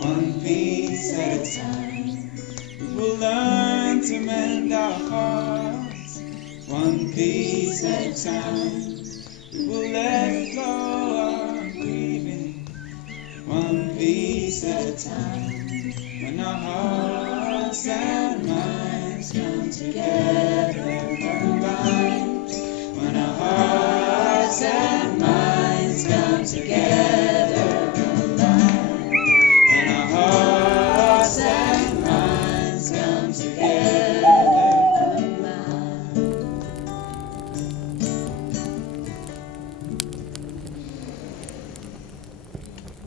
one piece at a time. We will learn to mend our hearts, one piece at a time. We will let go our grieving, one piece at a time. When our hearts and minds come together combined, when our hearts and minds come together